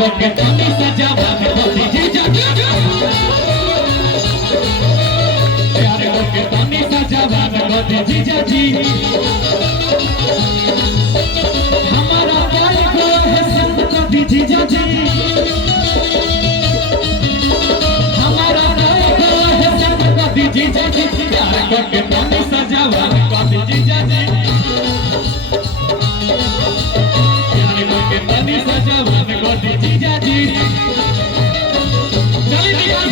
के तनी सजावन को जीजा जी प्यार के तनी सजावन को जीजा जी हमारा प्यार को है संत को जीजा जी हमारा प्यार को है संत को जीजा जी प्यार के तनी सजावन को जीजा जी के तनी सजावन को जीजा जी चली निकाल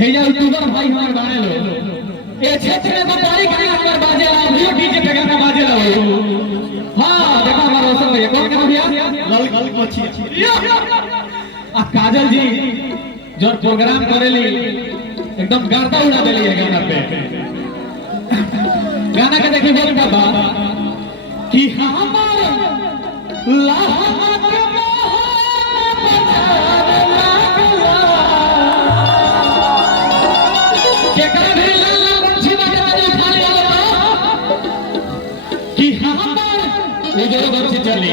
भैया यूट्यूबर भाई हमारे गाने लो ये क्षेत्र में बताई गाने हमारे बाजे ला डीजे पे गाना बाजे ला हां देखा हमारा रोशन भैया कौन गाना भैया लल मच्छी आ काजल जी जो प्रोग्राम करेली एकदम गर्दा उड़ा देली है गाना पे गाना के देखिए बोल का बात कि हमारे लाहा चली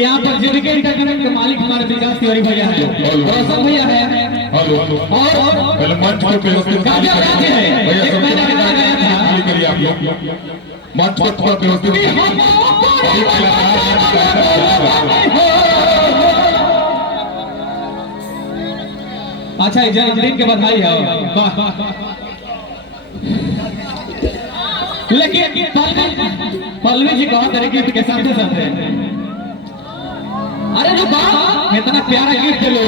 यहाँ पर जिंदगी एंटरटेनमेंट के मालिक हमारे विकास तिवारी भैया हैं रोशन भैया हैं और पहले मंच पर व्यवस्थित भैया एक महीना के बाद गया था करिए आप लोग मंच पर व्यवस्थित अच्छा जन्मदिन के बधाई है लेकिन पल्लवी जी कहा तेरे गिफ्ट के साथ साथ अरे जो बाप इतना प्यारा गिफ्ट लो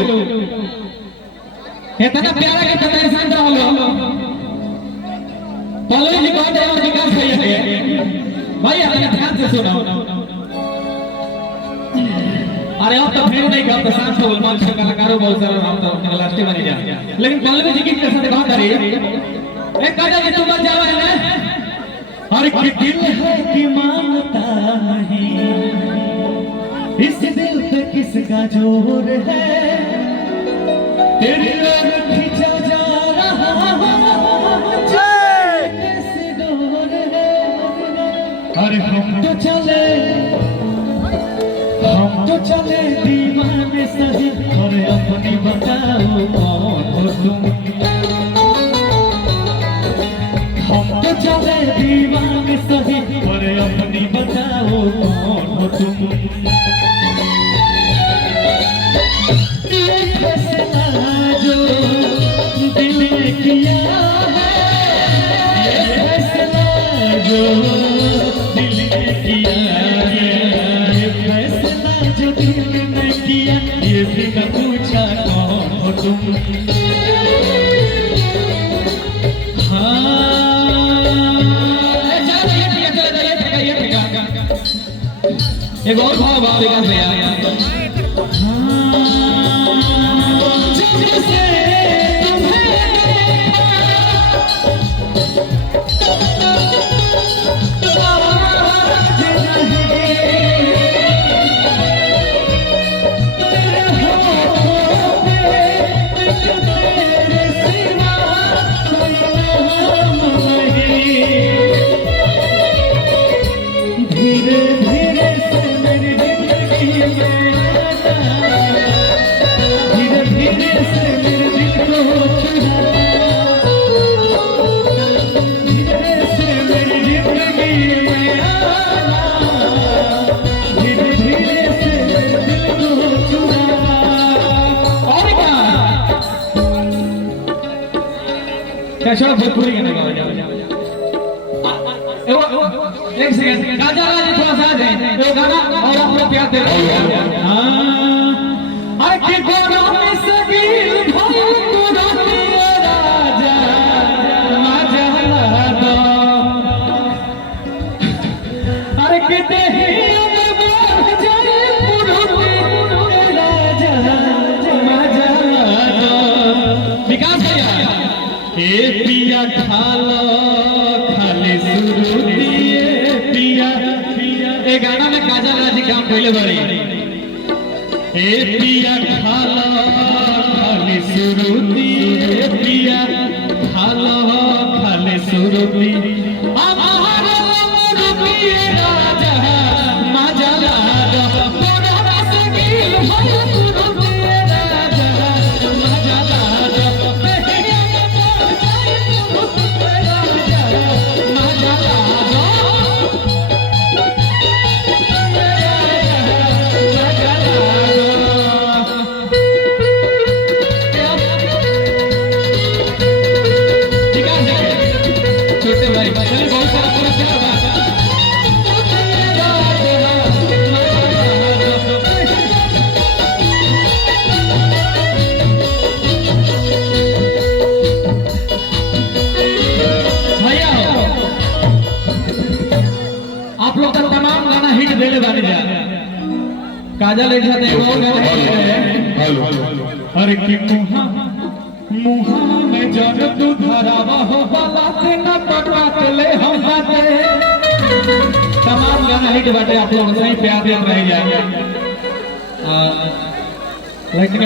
इतना प्यारा गिफ्ट इंसान रहो पल्लवी जी कहा तेरे विकास भैया के भाई अपने ध्यान से सुनो अरे अब तो फिर नहीं करते सांस को मंच के कलाकारों बहुत सारे हम तो अपने लास्टे बनी जा लेकिन पल्लवी जी गिफ्ट के साथ बात आ रही है एक काजा जी तुम जाओ है ना और दिल है कि मानता नहीं इस दिल पे किसका जोर है तेरी ओर खींचा जा रहा कैसे डोर है अरे हम तो चले दीवाने सही, अरे अपनी बताओ कौन हो तुम। हम तो चले दीवाने सही, अरे अपनी बताओ कौन हो तुम। ये फैसला जो दिल ने किया है, ये फैसला जो दिल ने किया है, ये फैसला जो दिल ने किया, ये भी न पूछा कौन हो तुम। एक और भाव विकास भैया, चलो भोजपुरी गाना गाओ जाओ। एक सेकंड राजा जी थोड़ा सा दे वो गाना और आप लोग प्यार दे अरे कि गोरा में सगीर भाई गोरा दिए राजा माजा दो अरे कि देही में बढ़ जाए पुरुष राजा माजा दो। विकास भैया ए पिया खालो खाली सुरुती पिया पिया, ए गाना में काजल राजी काम पहले बड़ी। ए पिया खालो खाली सुरुती पिया खालो खाली सुरुती हमारा सुरुती राजा मजा लागा तोरा से गिल भाई सुरुती राजा मजा लागा आप लोग का तमाम गाना हिट देने वाले जा काजल एक साथ एक और गाना है। अरे कि मुहा में जब तू धरावा हो वाला से न पटात ले हम बाते। तमाम गाना हिट बाटे आप लोग सही प्यार देते रह जाएंगे। लेकिन